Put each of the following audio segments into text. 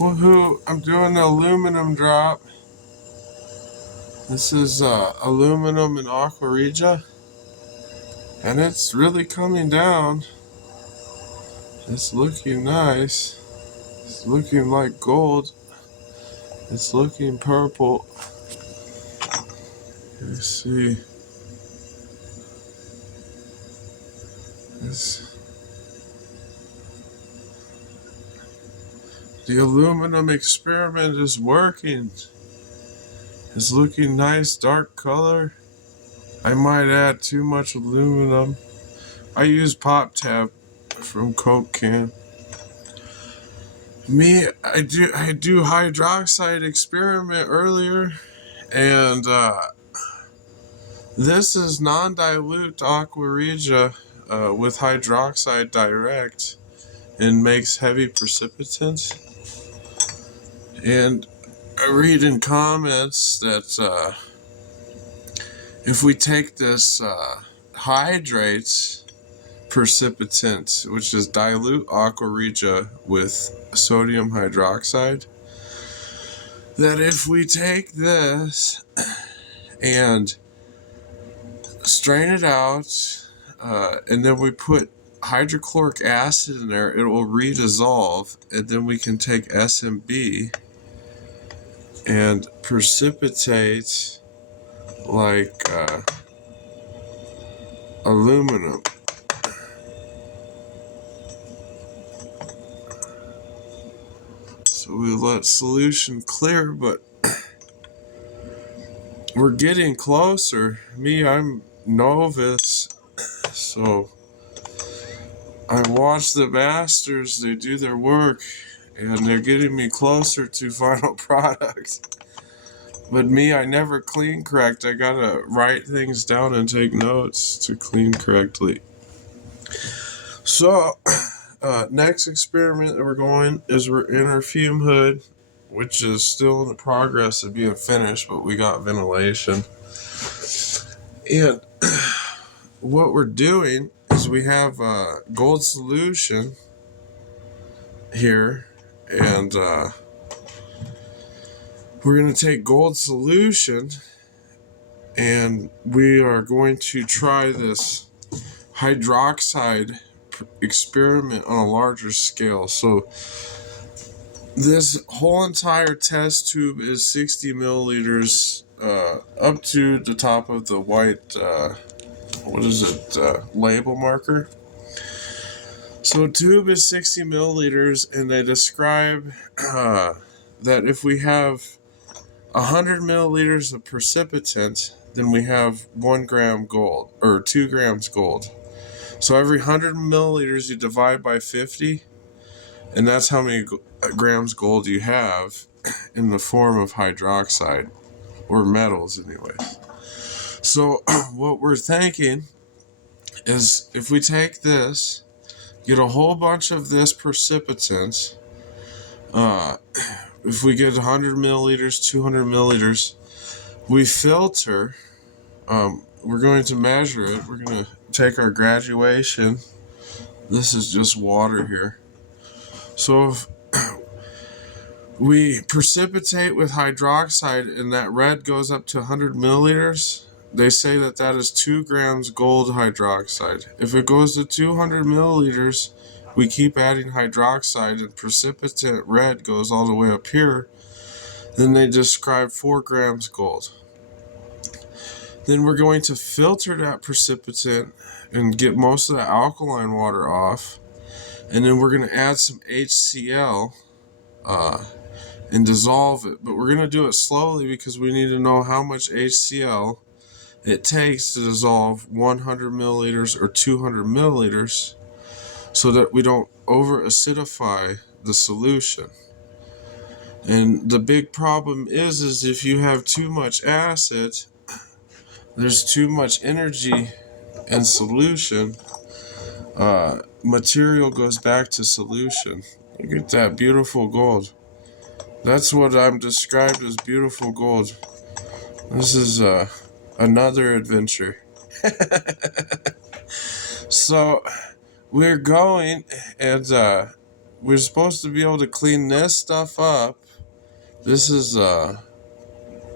Woohoo! I'm doing the aluminum drop. This is aluminum in Aqua Regia, and it's really coming down. It's looking nice. It's looking like gold. It's looking purple. Let's see. The aluminum experiment is working. It's looking nice, dark color. I might add too much aluminum. I use Pop Tab from Coke can. I do hydroxide experiment earlier, and this is non-dilute Aqua Regia with hydroxide direct, and makes heavy precipitants. And I read in comments that if we take this hydrates precipitant, which is dilute Aqua Regia with sodium hydroxide, that if we take this and strain it out, and then we put hydrochloric acid in there, it will redissolve, and then we can take SMB and precipitate like aluminum. So we let solution clear, but we're getting closer. I'm novice, so I watch the masters, they do their work, and they're getting me closer to final product. But I never clean correct. I gotta write things down and take notes to clean correctly. So, next experiment that we're going is we're in our fume hood, which is still in the progress of being finished, but we got ventilation. And what we're doing is we have gold solution here, and we're going to take gold solution, and we are going to try this hydroxide experiment on a larger scale. So this whole entire test tube is 60 milliliters up to the top of the white, label marker. So tube is 60 milliliters, and they describe that if we have 100 milliliters of precipitant, then we have 1 gram gold, or 2 grams gold. So every 100 milliliters you divide by 50, and that's how many grams gold you have in the form of hydroxide, or metals anyway. So what we're thinking is if we take this, get a whole bunch of this precipitant, if we get 100 milliliters, 200 milliliters, we filter. We're going to measure it. We're going to take our graduation. This is just water here. So if we precipitate with hydroxide and that red goes up to 100 milliliters, they say that that is 2 grams gold hydroxide. If it goes to 200 milliliters, we keep adding hydroxide, and precipitant red goes all the way up here. Then they describe 4 grams gold. Then we're going to filter that precipitant and get most of the alkaline water off. And then we're going to add some HCl and dissolve it. But we're going to do it slowly because we need to know how much HCl it takes to dissolve 100 milliliters or 200 milliliters, so that we don't over acidify the solution. And the big problem is if you have too much acid, there's too much energy in solution. Material goes back to solution. Look at that beautiful gold. That's what I'm described as beautiful gold. This is another adventure. So we're going, and we're supposed to be able to clean this stuff up. This is our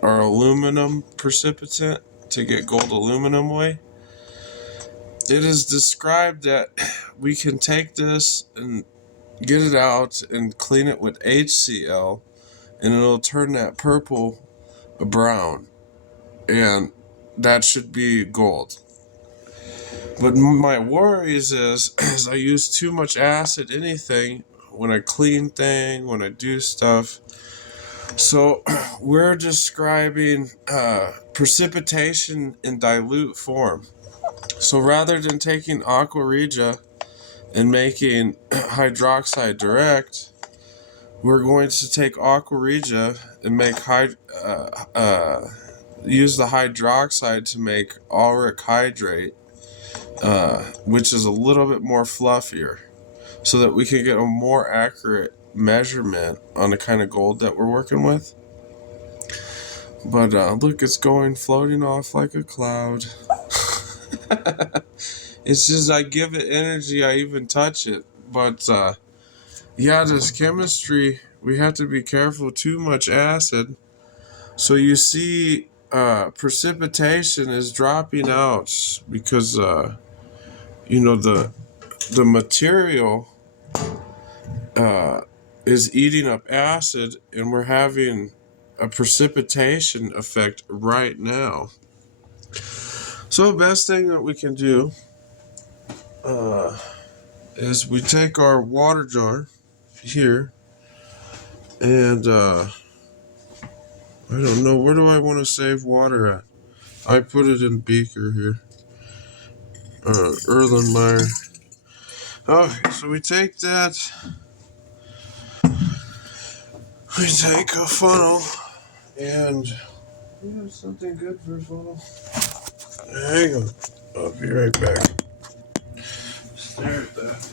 aluminum precipitant to get gold aluminum away. It is described that we can take this and get it out and clean it with HCl, and it'll turn that purple brown, and that should be gold. But my worries is I use too much acid anything when I clean things, when I do stuff. So we're describing precipitation in dilute form. So rather than taking Aqua Regia and making hydroxide direct, we're going to take Aqua Regia and make use the hydroxide to make auric hydrate, which is a little bit more fluffier, so that we can get a more accurate measurement on the kind of gold that we're working with. But look, it's floating off like a cloud. It's just I give it energy, I even touch it. But yeah, this chemistry, we have to be careful. Too much acid. So you see precipitation is dropping out because the material is eating up acid, and we're having a precipitation effect right now. So the best thing that we can do is we take our water jar here, and I don't know, where do I want to save water at? I put it in beaker here, Erlenmeyer. Okay, so we take that, we take a funnel, and we have something good for a funnel. Hang on, I'll be right back. Stare at that.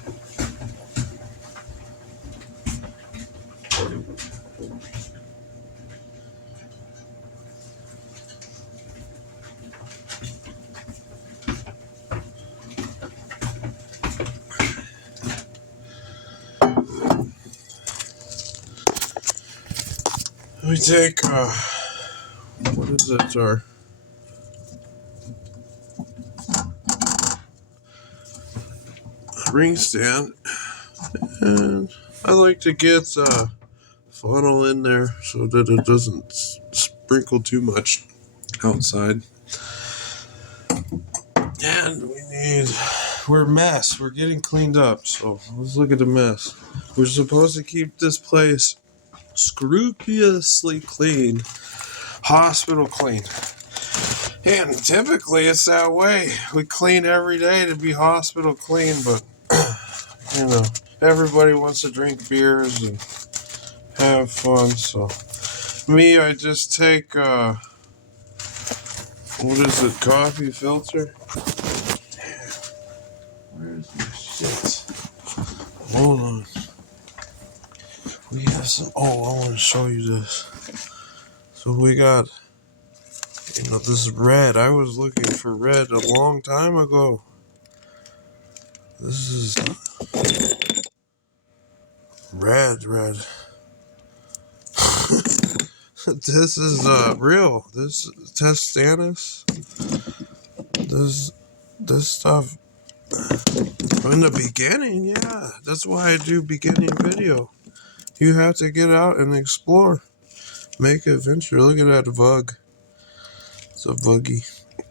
We take, what is it, our ring stand, and I like to get funnel in there so that it doesn't sprinkle too much outside. And we're a mess. We're getting cleaned up, so let's look at the mess. We're supposed to keep this place scrupulously clean, hospital clean. And typically it's that way. We clean every day to be hospital clean, but everybody wants to drink beers and have fun. So me, I just take what is it, coffee filter? Where's my shit? Hold on. We have some. Oh, I want to show you this. So we got, this red. I was looking for red a long time ago. This is red. This is real. This Testanus. This stuff. In the beginning, yeah. That's why I do beginning video. You have to get out and explore. Make an adventure. Look at that vug. It's a vuggy.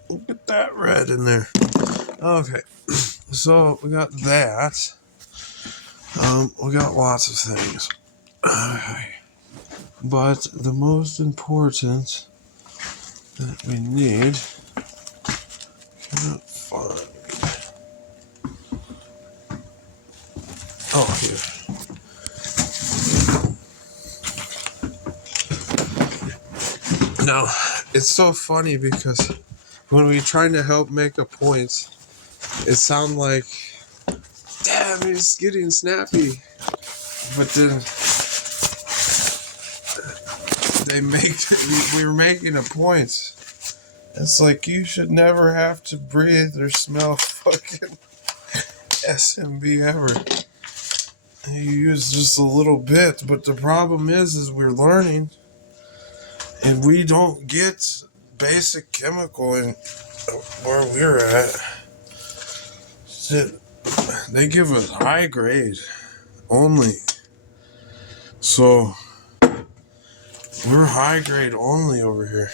Look at that red in there. Okay. So we got that. We got lots of things. Okay. But the most important that we need, cannot find. Oh, here. Now, it's so funny because when we're trying to help make a point, it sounds like, damn, he's getting snappy. But then we're making a point. It's like, you should never have to breathe or smell fucking SMB ever. You use just a little bit, but the problem is we're learning, and we don't get basic chemical in where we're at. They give us high grade only, so we're high grade only over here.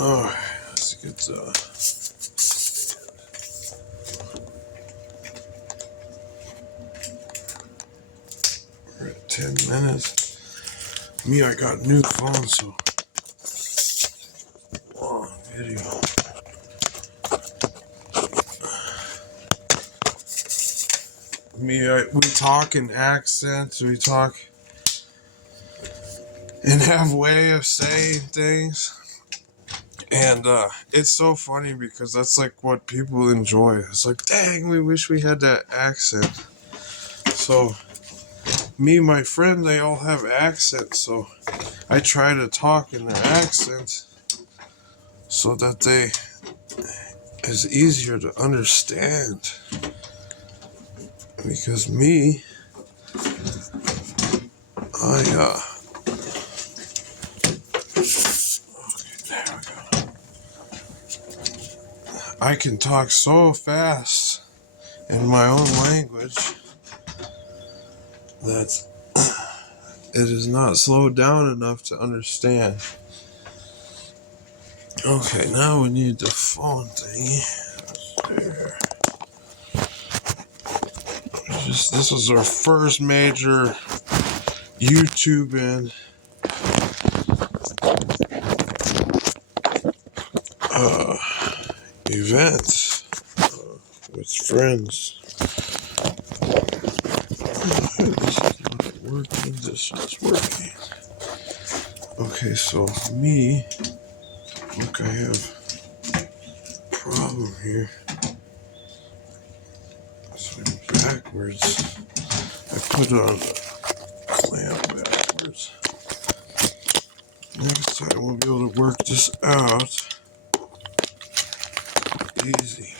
Oh, let's get we're at 10 minutes. Me, I got new phone, so long video. We talk in accents, we talk and have way of saying things. And it's so funny because that's like what people enjoy. It's like, dang, we wish we had that accent. So me and my friend, they all have accents, so I try to talk in their accent so that they is easier to understand. Because me, I there we go. I can talk so fast in my own language that it is not slowed down enough to understand. Okay, now we need the phone thingy. There. This was our first major YouTubing event with friends. This is not working. This is working. Okay, so me, look, I have a problem here. So backwards. I put on the clamp backwards. Next time we'll be able to work this out. Easy.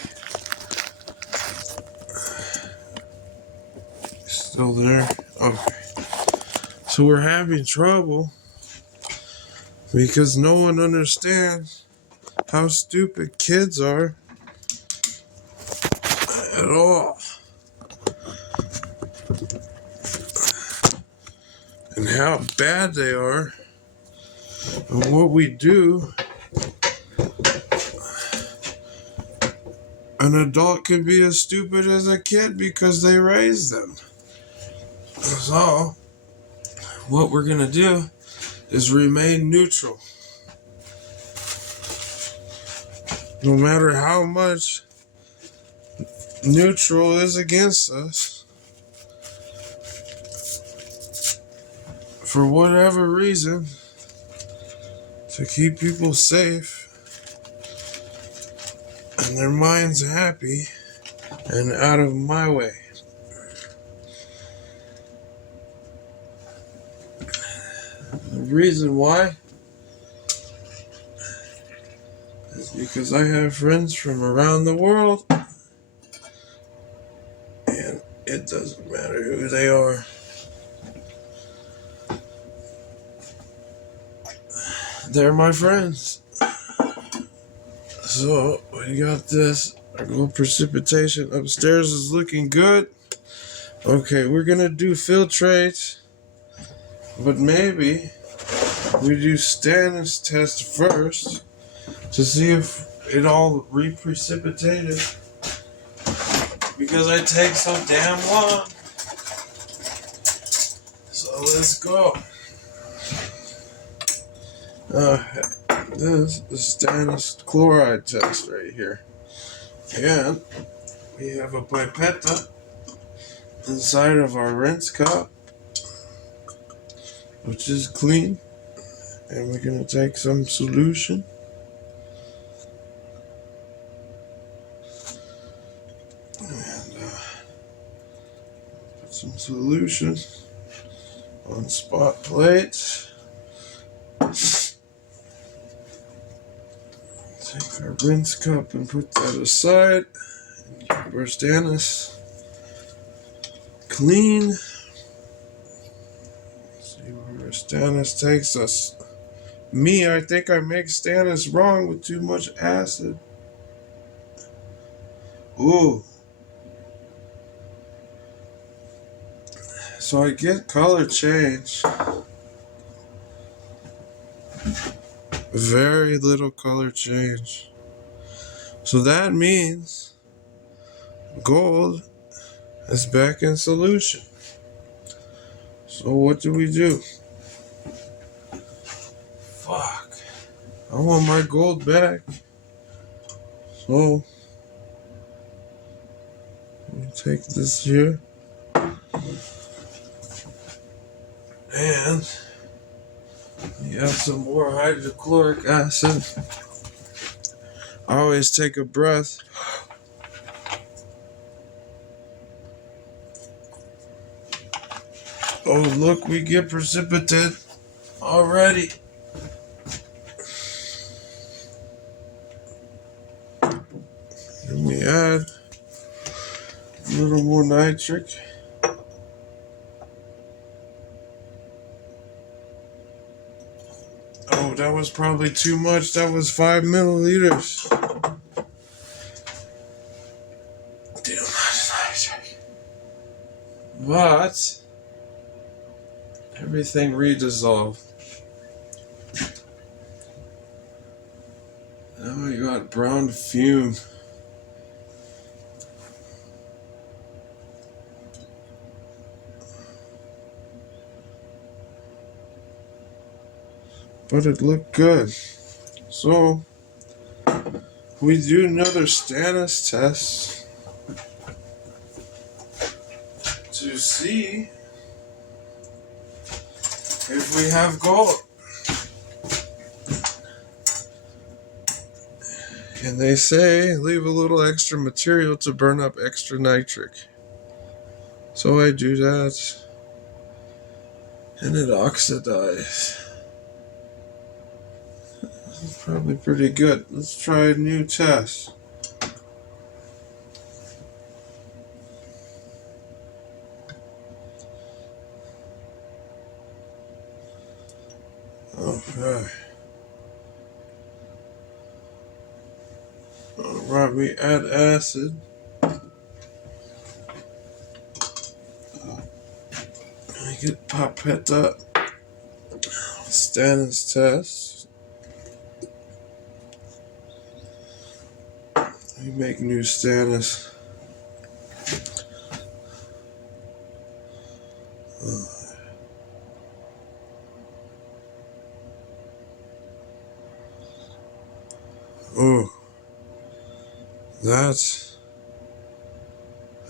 Still there? Okay. So we're having trouble because no one understands how stupid kids are at all. And how bad they are. And what we do, an adult can be as stupid as a kid because they raised them. So, what we're going to do is remain neutral. No matter how much neutral is against us, for whatever reason, to keep people safe and their minds happy and out of my way. The reason why is because I have friends from around the world, and it doesn't matter who they are. They're my friends. So we got this. Our gold precipitation upstairs is looking good. Okay, we're gonna do filtrate, but maybe we do Stannis test first to see if it all reprecipitated, because I take so damn long. So let's go. This is the Stannis chloride test right here. And we have a pipette inside of our rinse cup, which is clean. And we're going to take some solution. And put some solution on spot plates. Take our rinse cup and put that aside. And Where's Stannis? Clean. Let's see where Stannis takes us. I think I make Stannis wrong with too much acid. Ooh. So I get color change. Very little color change. So that means gold is back in solution. So what do we do? Fuck. I want my gold back. So we take this here. And we add some more hydrochloric acid. I always take a breath. Oh, look, we get precipitate already. And we add a little more nitric. Oh, that was probably too much. That was 5 milliliters. Too much nitric. But everything redissolved. Now we got brown fume. But it looked good. So we do another Stannis test to see if we have gold. And they say leave a little extra material to burn up extra nitric. So I do that. And it oxidizes. Probably pretty good. Let's try a new test. Okay. Alright, we add acid. I get pipette. Stannis test. We make new Stannis. Oh, that's,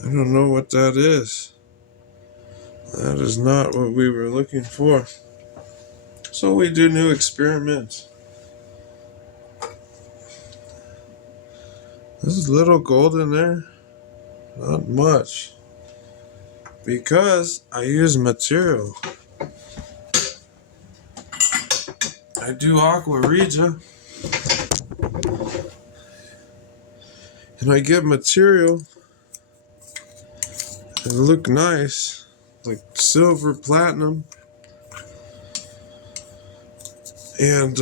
I don't know what that is. That is not what we were looking for. So we do new experiments. There's a little gold in there. Not much. Because I use material. I do Aqua Regia. And I get material that look nice. Like silver, platinum. And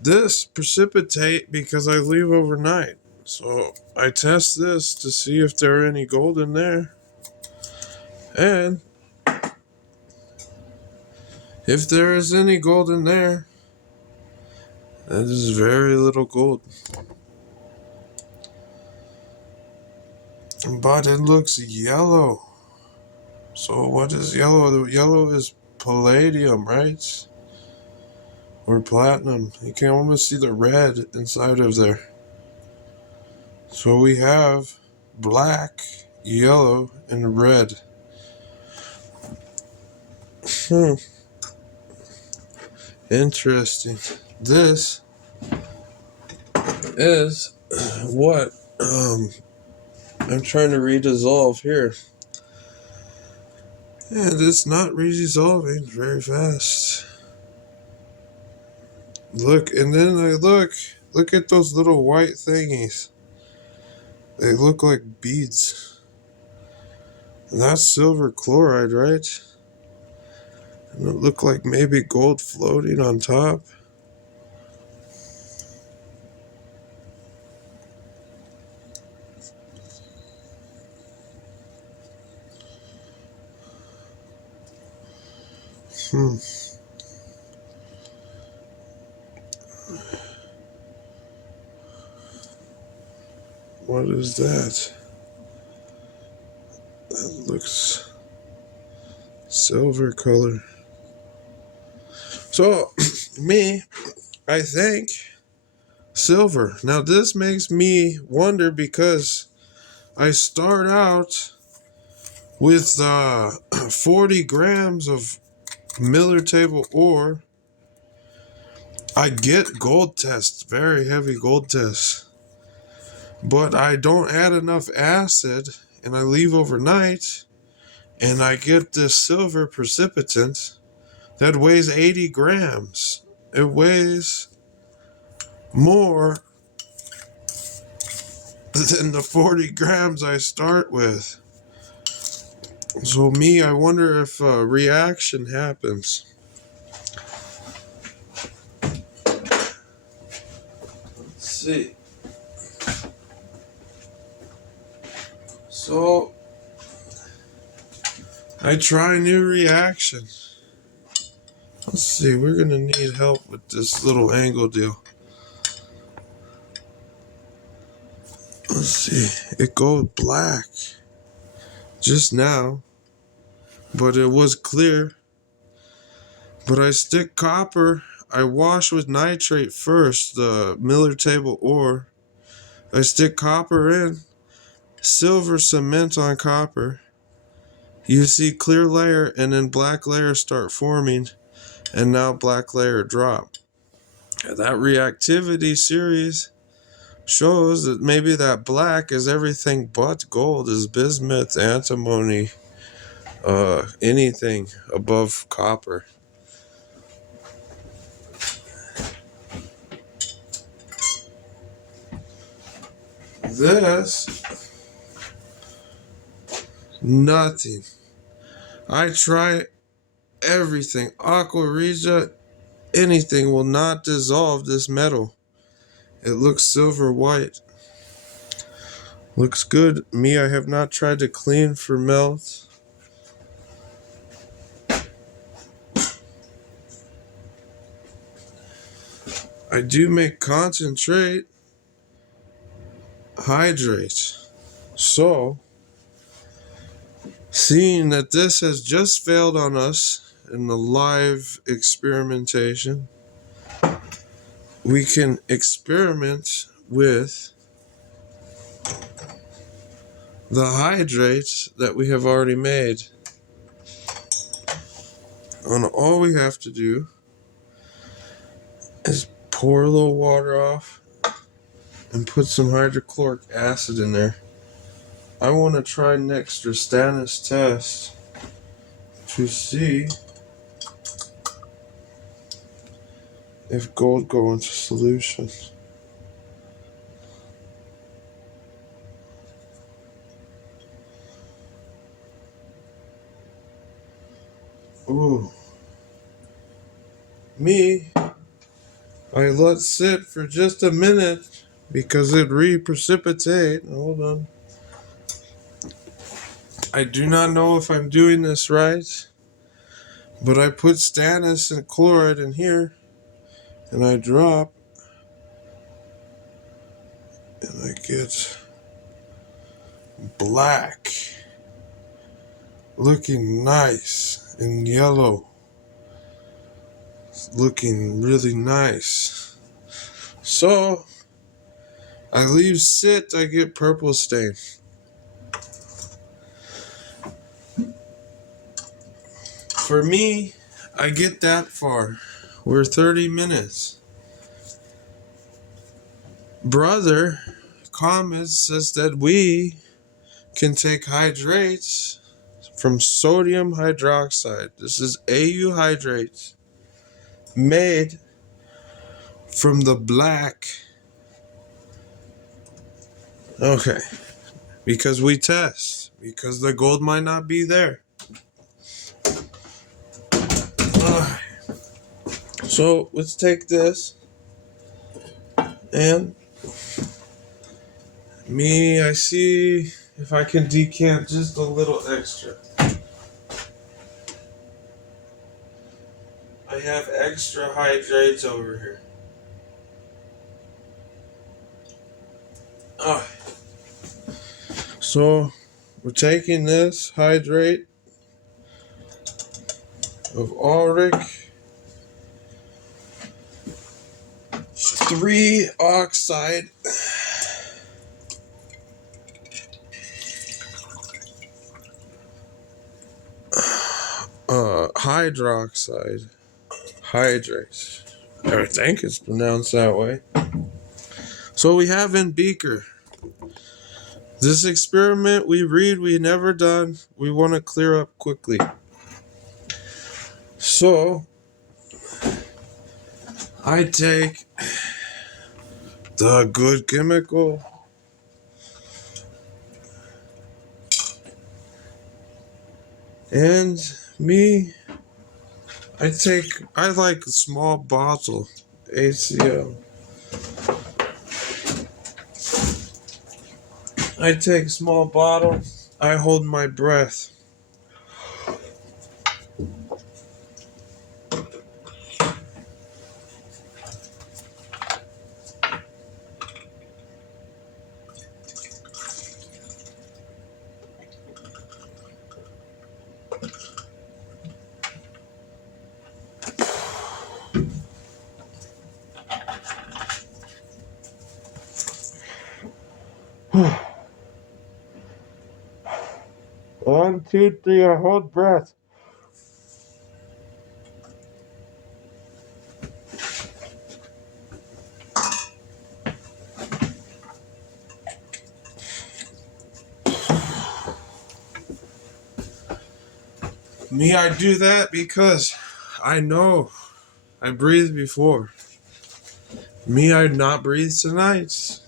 this precipitate because I leave overnight. So I test this to see if there are any gold in there. And if there is any gold in there, that is very little gold. But it looks yellow. So what is yellow? The yellow is palladium, right? Or platinum. You can almost see the red inside of there. So we have black, yellow, and red. Interesting. This is what I'm trying to redissolve here. And it's not redissolving very fast. Look, and then I look at those little white thingies. They look like beads. That's silver chloride, right? And it looked like maybe gold floating on top. Hmm. What is that? That looks silver color. So, me, I think silver. Now, this makes me wonder because I start out with 40 grams of Miller Table ore. I get gold tests, very heavy gold tests, but I don't add enough acid and I leave overnight and I get this silver precipitant that weighs 80 grams. It weighs more than the 40 grams I start with. So me, I wonder if a reaction happens. Let's see. So I try new reaction. Let's see, we're gonna need help with this little angle deal. Let's see, it goes black just now, but it was clear. But I stick copper. I wash with nitrate first, the Miller Table ore. I stick copper in, silver cement on copper. You see clear layer and then black layer start forming, and now black layer drop. That reactivity series shows that maybe that black is everything but gold, is bismuth, antimony, anything above copper. This, nothing. I try everything. Aqua Regia, anything will not dissolve this metal. It looks silver white. Looks good. Me, I have not tried to clean for melt. I do make concentrate, hydrate. So, seeing that this has just failed on us in the live experimentation, we can experiment with the hydrate that we have already made. And all we have to do is pour a little water off and put some hydrochloric acid in there. I want to try next Stannis test to see if gold go into solution. Ooh. Me, I let sit for just a minute because it re-precipitate. Hold on. I do not know if I'm doing this right, but I put Stannis and chloride in here and I drop and I get black, looking nice, and yellow, looking really nice. So I leave sit, I get purple stain. For me, I get that far. We're 30 minutes. Brother comments says that we can take hydrates from sodium hydroxide. This is AU hydrates made from the black. Okay. Because we test. Because the gold might not be there. So let's take this. And I see if I can decant just a little extra. I have extra hydrates over here. So we're taking this hydrate of auric 3 oxide hydroxide hydrates. I think it's pronounced that way. So we have in beaker. This experiment we never done. We want to clear up quickly. So I take the good chemical and I like a small bottle HCl. I take small bottle. I hold my breath. One, two, three, I hold breath. I do that because I know I breathed before. I'd not breathe tonight.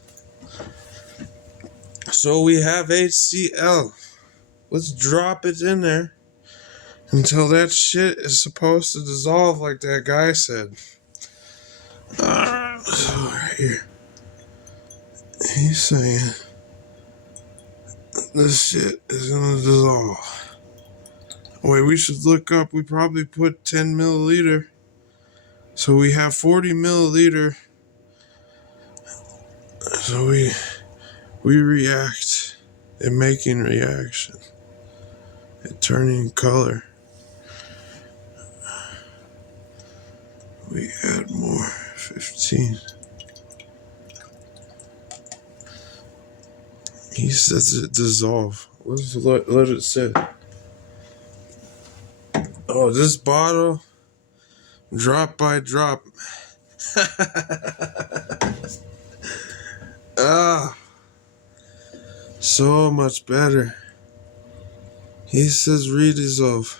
So we have HCl. Let's drop it in there until that shit is supposed to dissolve like that guy said. So right here. He's saying this shit is gonna dissolve. Wait, we should look up. We probably put 10 milliliter. So we have 40 milliliter. So we react in making reaction and turning color. We add more. 15. He says it dissolve. Let's let it sit. Oh, this bottle, drop by drop. So much better. He says redissolve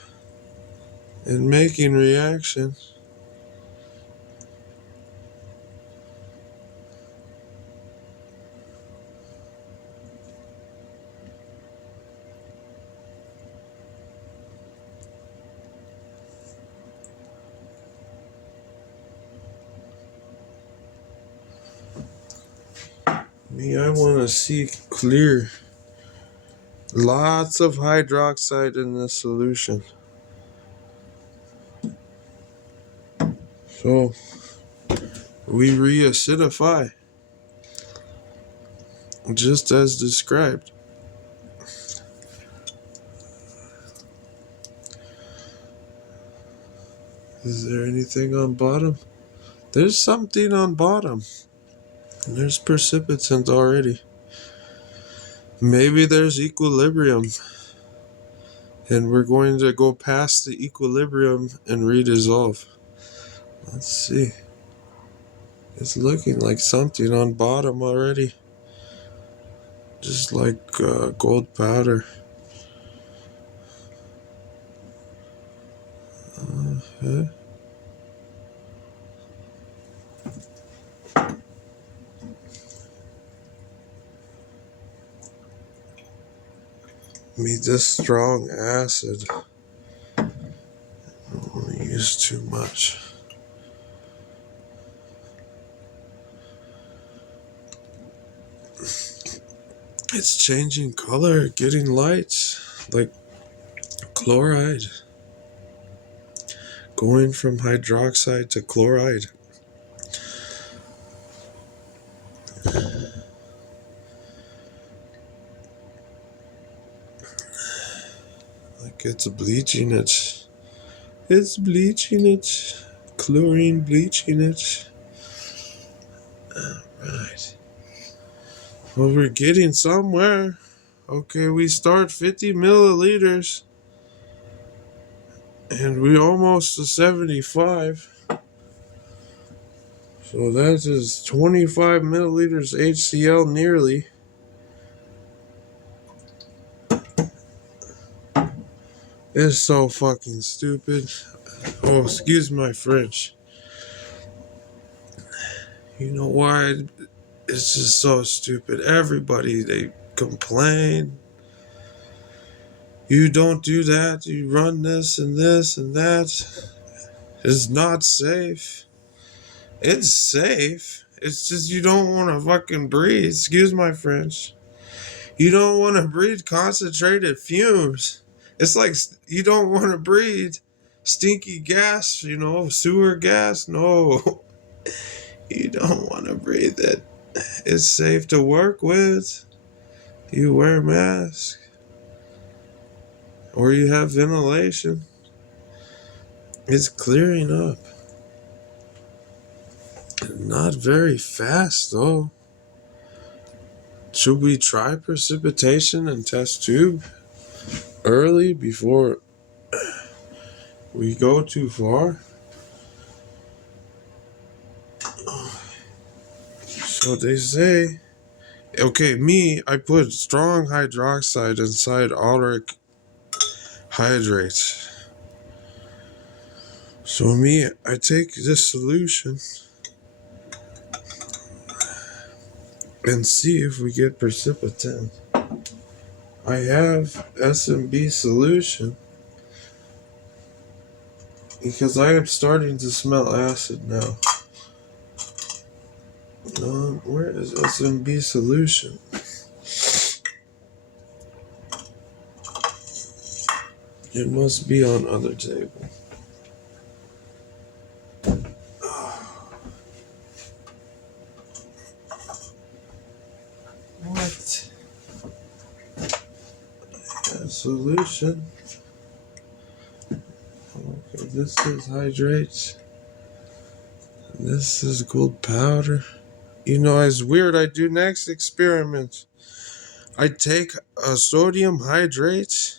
and making reaction. I want to see clear. Lots of hydroxide in this solution. So we reacidify just as described. Is there anything on bottom? There's something on bottom. There's precipitant already. Maybe there's equilibrium. And we're going to go past the equilibrium and redissolve. Let's see. It's looking like something on bottom already. Just like gold powder. Okay. me this strong acid. I don't want to use too much. It's changing color, getting light, like chloride. Going from hydroxide to chloride. Like it's bleaching it. It's bleaching it. Chlorine bleaching it. Alright. Well, we're getting somewhere. Okay, we start 50 milliliters. And we're almost to 75. So that is 25 milliliters HCl nearly. It's so fucking stupid. Oh, excuse my French. You know why? It's just so stupid. Everybody, they complain. You don't do that. You run this and this and that. It's not safe. It's safe. It's just you don't want to fucking breathe. Excuse my French. You don't want to breathe concentrated fumes. It's like you don't want to breathe stinky gas, sewer gas. No. You don't want to breathe it. It's safe to work with. You wear a mask. Or you have ventilation. It's clearing up. Not very fast, though. Should we try precipitation and test tube early before we go too far? So they say. Okay, I put strong hydroxide inside auric hydrate. So I take this solution and see if we get precipitant. I have SMB solution because I am starting to smell acid now. Where is SMB solution? It must be on other table. What? Solution. Okay, this is hydrate. This is gold powder. It's weird. I do next experiment. I take a sodium hydrate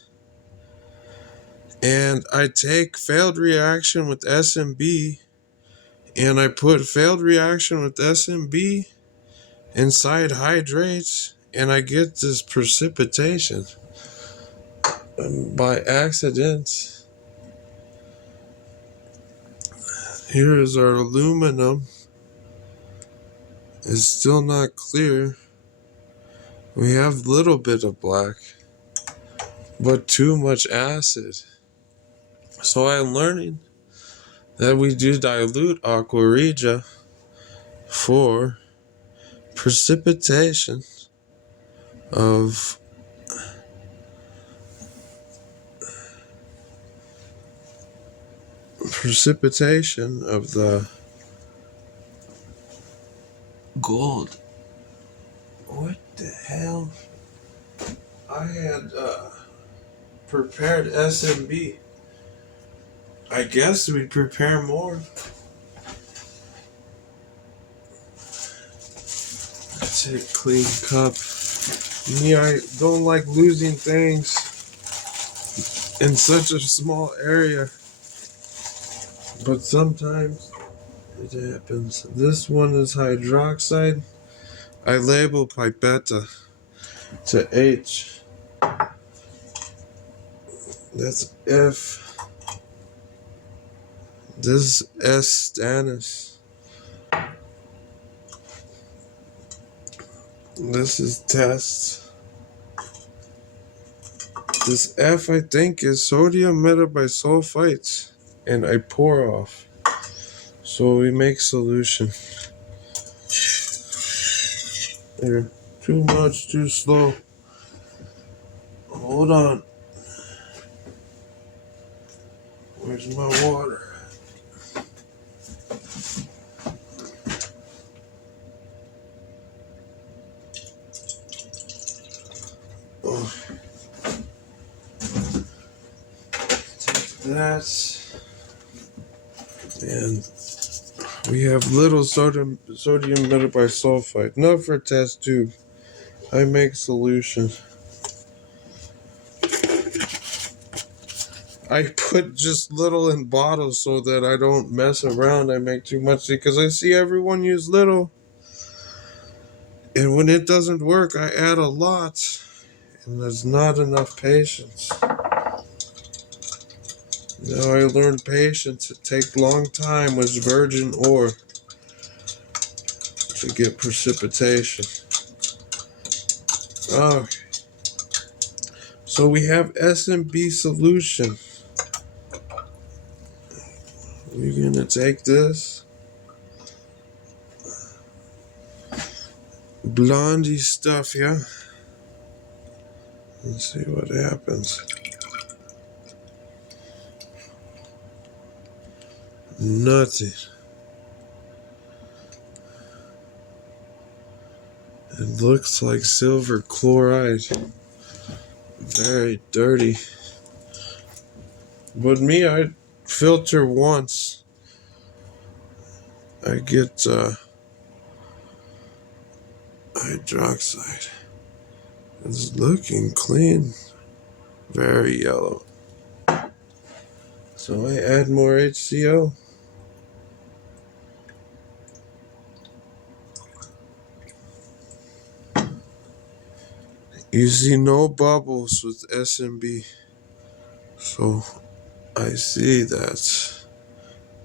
and I take failed reaction with SMB and I put failed reaction with SMB inside hydrates and I get this precipitation by accident. Here is our aluminum. It's still not clear. We have a little bit of black, but too much acid. So I'm learning that we do dilute aqua regia for precipitation of the gold. What the hell? I had prepared SMB. I guess we prepare more. Take a clean cup. I don't like losing things in such a small area. But sometimes it happens. This one is hydroxide. I label pipetta to H. That's F. This is S stannous. This is test. This F, I think, is sodium metabisulfite, and I pour off. So we make solution. There. Too much, too slow. Hold on. Where's my water? Oh. Take that. And we have little sodium metabisulfite. Not for test tube. I make solution. I put just little in bottles so that I don't mess around. I make too much because I see everyone use little. And when it doesn't work, I add a lot. And there's not enough patience. Now I learned patience. It takes long time with virgin ore to get precipitation. Oh, so we have SMB solution. We're gonna take this blondie stuff here. Let's see what happens. Nothing. It looks like silver chloride. Very dirty. But me, I filter once. I get hydroxide. It's looking clean. Very yellow. So I add more HCO. You see no bubbles with SMB. So I see that's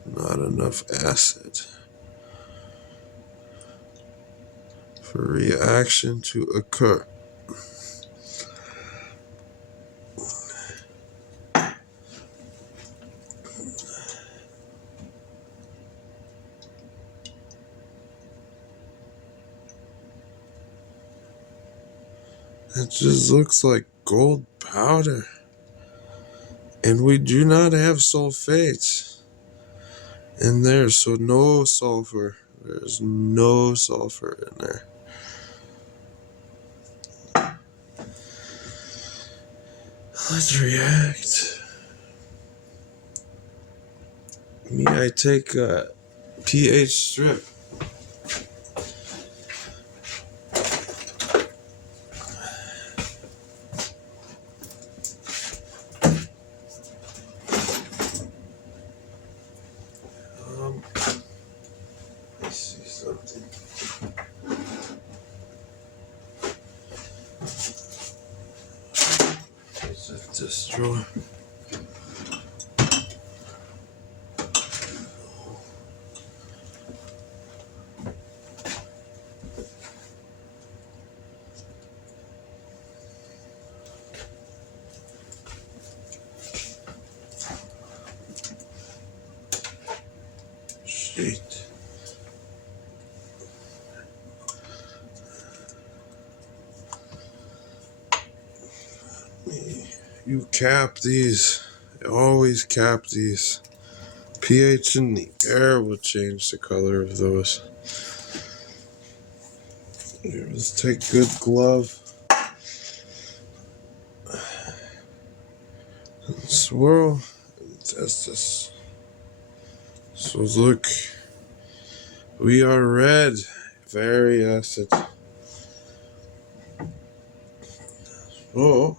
not enough acid for reaction to occur. It just looks like gold powder. And we do not have sulfates in there, so no sulfur. There's no sulfur in there. Let's react. Me, I take a pH strip. Let's see something. What's at this drawer? Shit. You cap these. You always cap these. pH in the air will change the color of those. Here, let's take good glove. Swirl and test this. So look, we are red, very acid. Oh,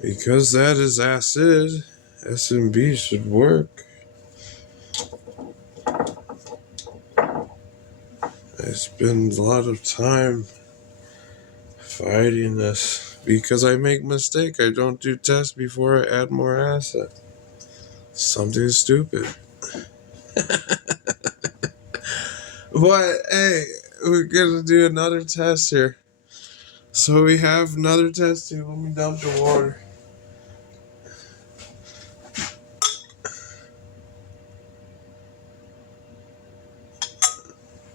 because that is acid, SMB should work. I spend a lot of time fighting this because I make mistake. I don't do tests before I add more acid. Something stupid. But hey, we're gonna do another test here. So we have another test tube. Let me dump the water.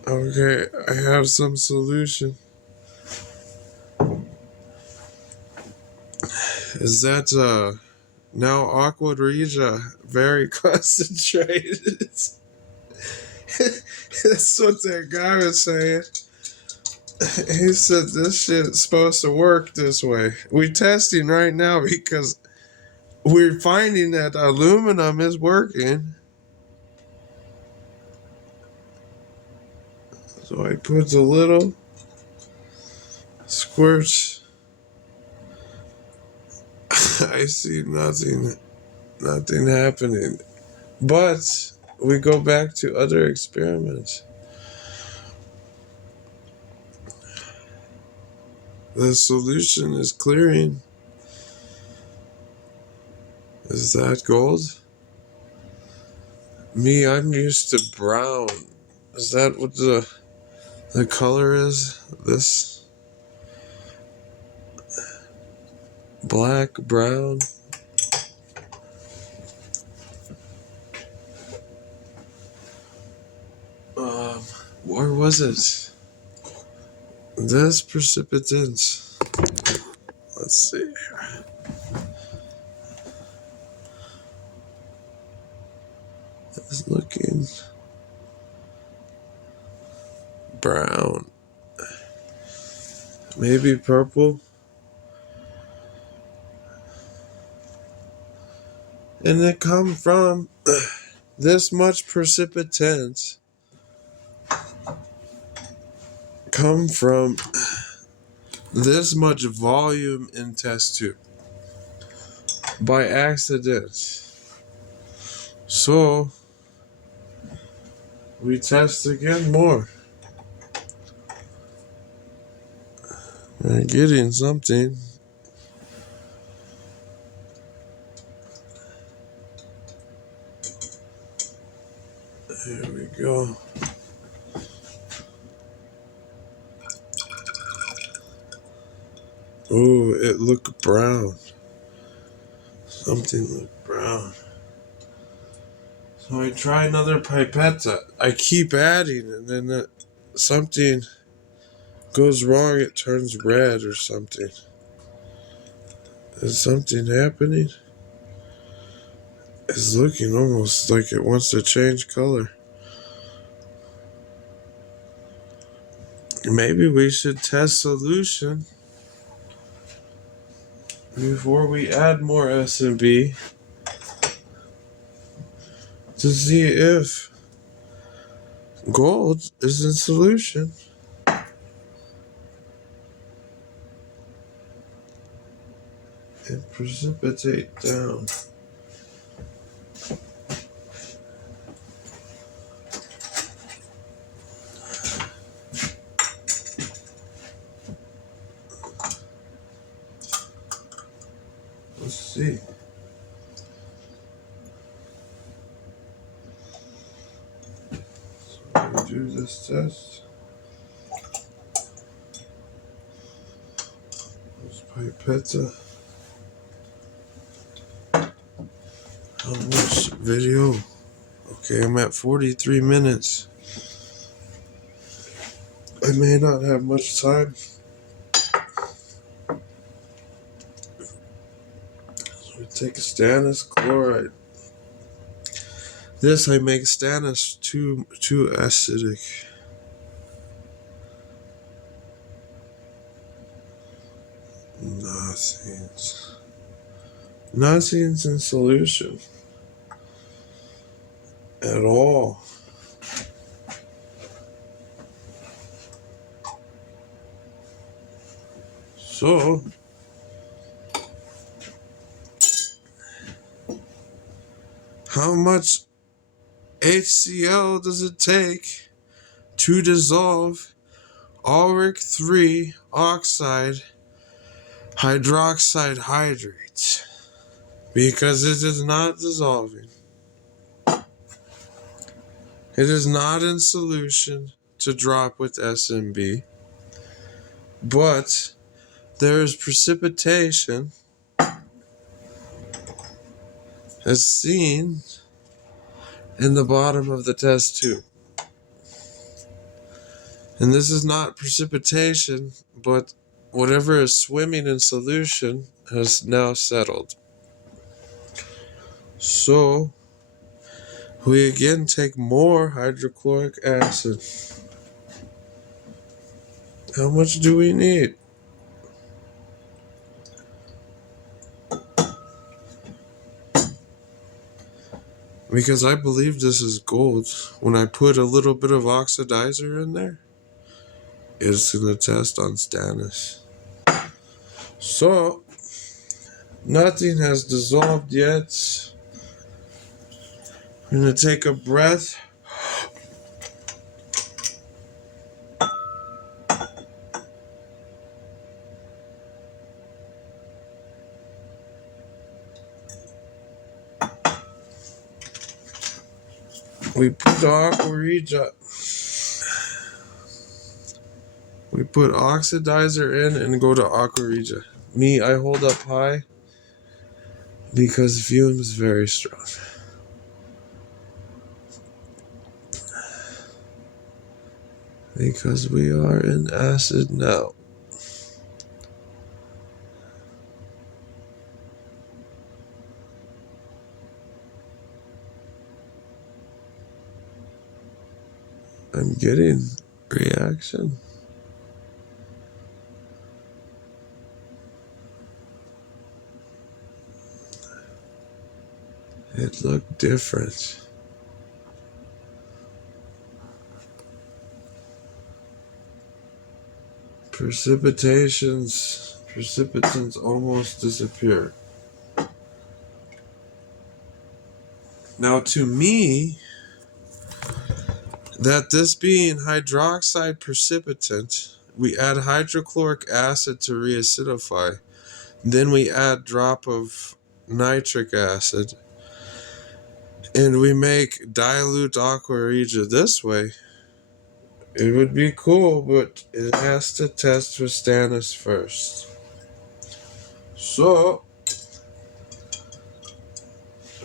Okay, I have some solution. Is that now Aqua Regia very concentrated? That's what that guy was saying. He said this shit is supposed to work this way. We're testing right now because we're finding that aluminum is working. So I put a little squirts. I see nothing happening. But we go back to other experiments. The solution is clearing. Is that gold? Me, I'm used to brown. Is that what the color is? This black, brown. Where was it? This precipitant. Let's see. It's looking brown. Maybe purple. And it come from this much precipitant. Come from this much volume in test tube by accident. So we test again more. We're getting something. There we go. Oh, it looked brown. Something looked brown. So I try another pipette. I keep adding, and then something goes wrong. It turns red or something. Is something happening? It's looking almost like it wants to change color. Maybe we should test solution before we add more S&B to see if gold is in solution. And precipitate down. Let's see. So we do this test. This pipette. How much video? Okay, I'm at 43 minutes. I may not have much time. So we take a stannous chloride. This I make stannous too acidic. Nothing's in solution at all. So how much HCl does it take to dissolve Auric 3 oxide hydroxide hydrate? Because it is not dissolving. It is not in solution to drop with SMB. But there is precipitation as seen in the bottom of the test tube. And this is not precipitation, but whatever is swimming in solution has now settled. So, we again take more hydrochloric acid. How much do we need? Because I believe this is gold. When I put a little bit of oxidizer in there, it's going to test on stannous. So, nothing has dissolved yet. I'm going to take a breath. We put Aqua Regia. We put oxidizer in and go to Aqua Regia. Me, I hold up high because fume is very strong. Because we are in acid now. I'm getting reaction. It looked different. Precipitants almost disappear. Now to me, that this being hydroxide precipitant, we add hydrochloric acid to reacidify. Then we add drop of nitric acid. And we make dilute Aqua Regia this way. It would be cool, but it has to test for stannous first. So,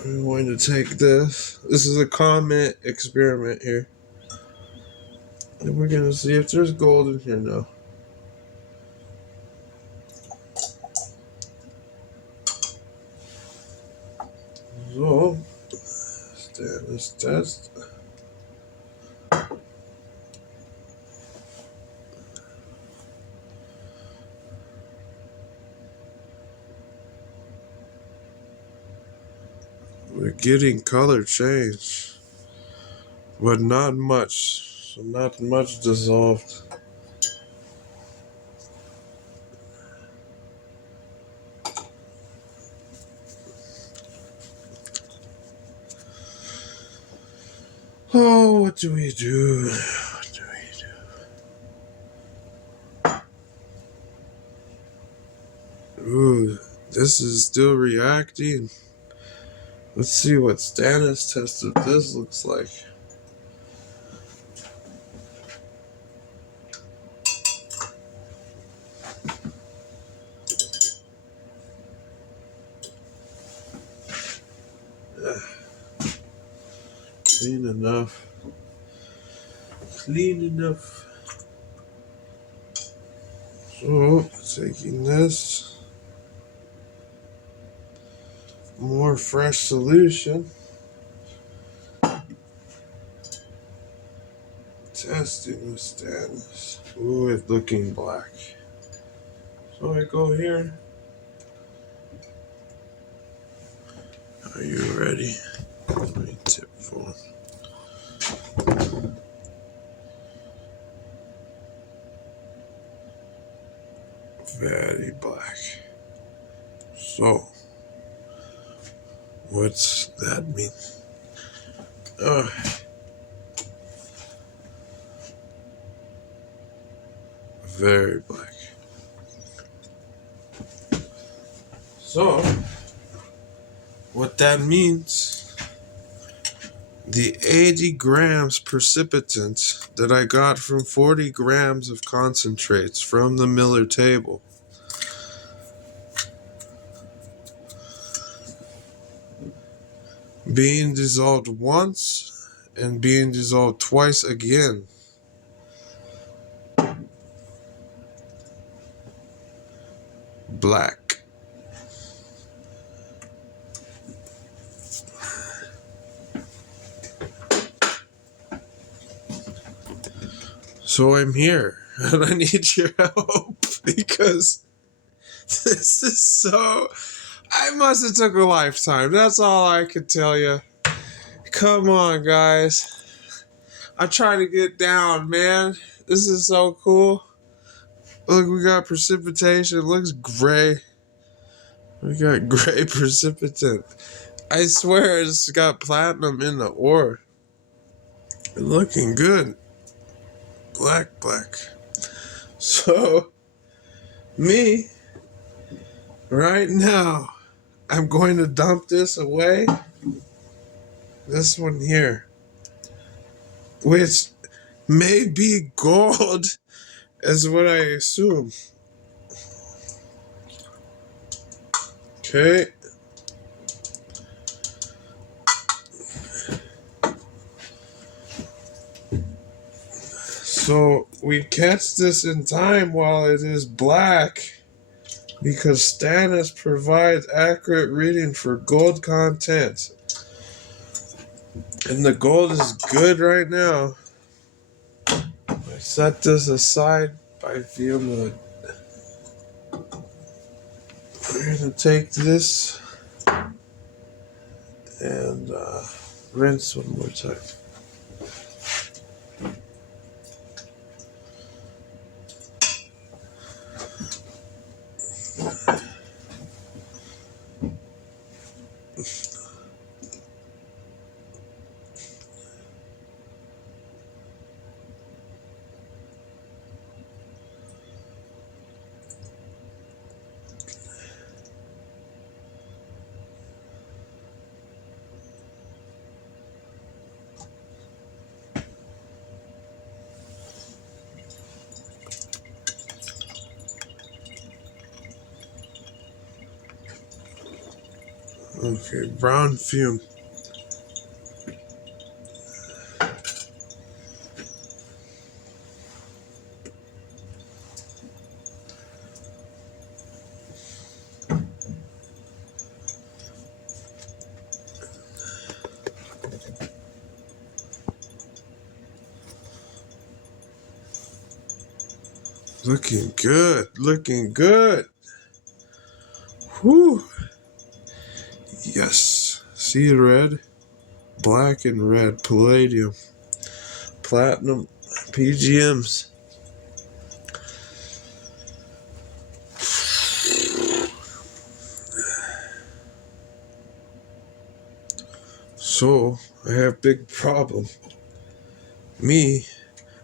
I'm going to take this. This is a comment experiment here. And we're going to see if there's gold in here now. So, stannous test. We're getting color change, but not much. So not much dissolved. Oh, what do we do? What do we do? Ooh, this is still reacting. Let's see what stannous test of this looks like. Clean enough. Clean enough. So, taking this. More fresh solution. Testing the stannous. Ooh, it's looking black. So I go here. Are you ready? Let me tip for. Very black. So, what's that mean? Very black. So, what that means, the 80 grams precipitant that I got from 40 grams of concentrates from the Miller table being dissolved once and being dissolved twice again. Black. So I'm here and I need your help because this is so... I must have took a lifetime. That's all I could tell you. Come on, guys. I'm trying to get down, man. This is so cool. Look, we got precipitation. It looks gray. We got gray precipitant. I swear it's got platinum in the ore. Looking good. Black. So, me, right now, I'm going to dump this away. This one here. Which may be gold, is what I assume. Okay. So we catch this in time while it is black because Stannis provides accurate reading for gold content. And the gold is good right now. I set this aside by feeling. We're going to take this and rinse one more time. Okay, brown fume. Looking good. Whew. Yes. See red, black and red, palladium, platinum, PGMs. So, I have big problem. Me,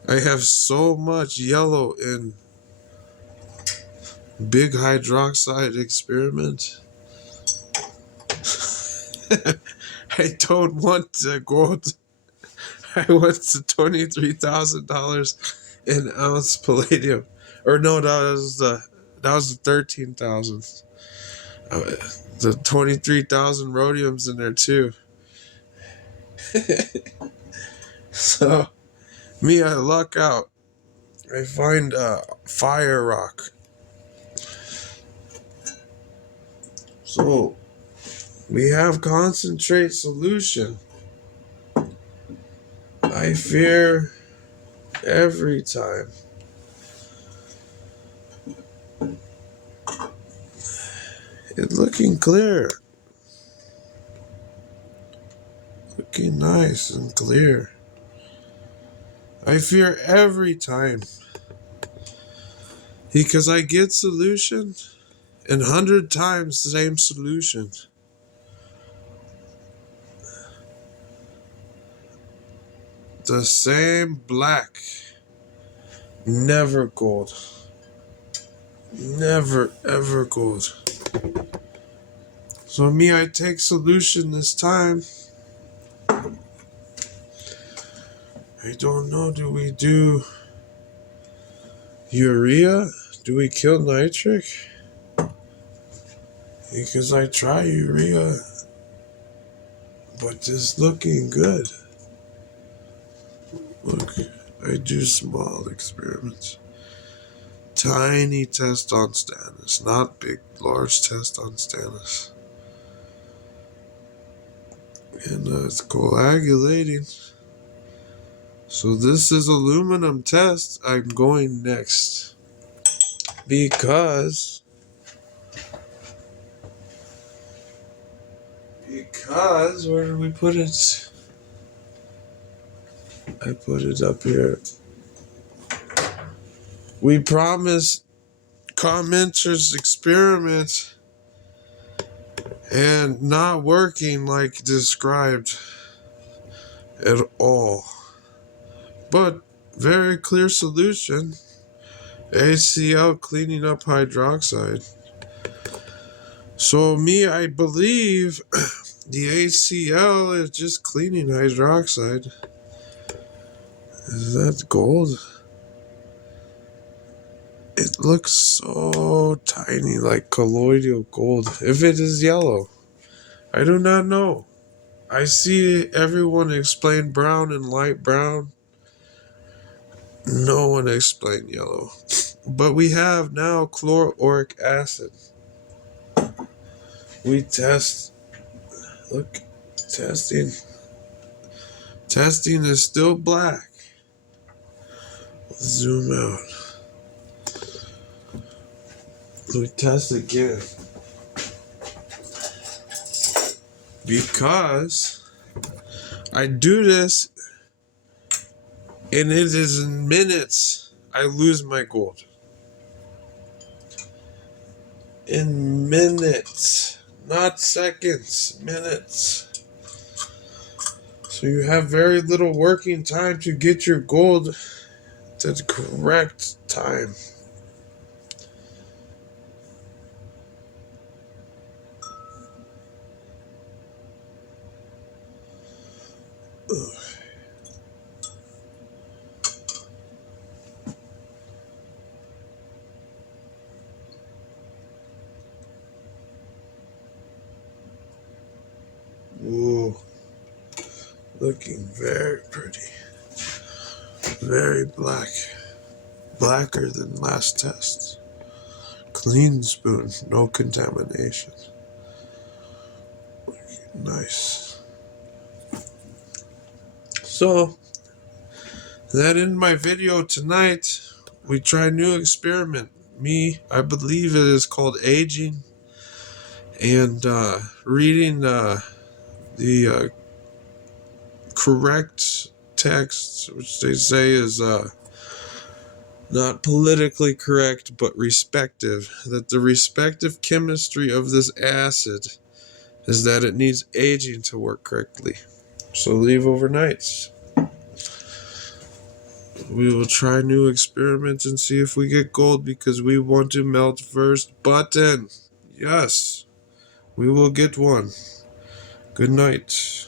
I have so much yellow in big hydroxide experiment. I don't want the gold. I want the $23,000 an ounce palladium. Or no, that was the 13,000. The 23,000 rhodium's in there too. So, me, I luck out. I find fire rock. So, we have concentrate solution. I fear every time. It's looking clear. Looking nice and clear. I fear every time. Because I get solution and 100 times the same solution. The same black. Never gold. Never ever gold. So me, I take solution this time. I don't know, do we do urea? Do we kill nitric? Because I try urea but it's looking good. Look, I do small experiments. Tiny test on Stannis, not big, large test on Stannis. And it's coagulating. So this is aluminum test. I'm going next. Because where did we put it? I put it up here. We promised commenters experiment and not working like described at all. But very clear solution. HCl cleaning up hydroxide. So I believe the HCl is just cleaning hydroxide. Is that gold? It looks so tiny, like colloidal gold. If it is yellow, I do not know. I see everyone explain brown and light brown. No one explained yellow. But we have now chloroauric acid. We test. Look, testing. Testing is still black. Let's zoom out. We test again. Because I do this and it is in minutes I lose my gold. In minutes, not seconds, minutes. So you have very little working time to get your gold to the correct time. Ugh. Ooh, looking very pretty. Very black. Blacker than last test. Clean spoon, no contamination. Nice. So, that in my video tonight, we try a new experiment. I believe it is called aging. And reading the correct text, which they say is not politically correct, but respective. That the respective chemistry of this acid is that it needs aging to work correctly. So leave overnight. We will try new experiments and see if we get gold because we want to melt first button. Yes, we will get one. Good night.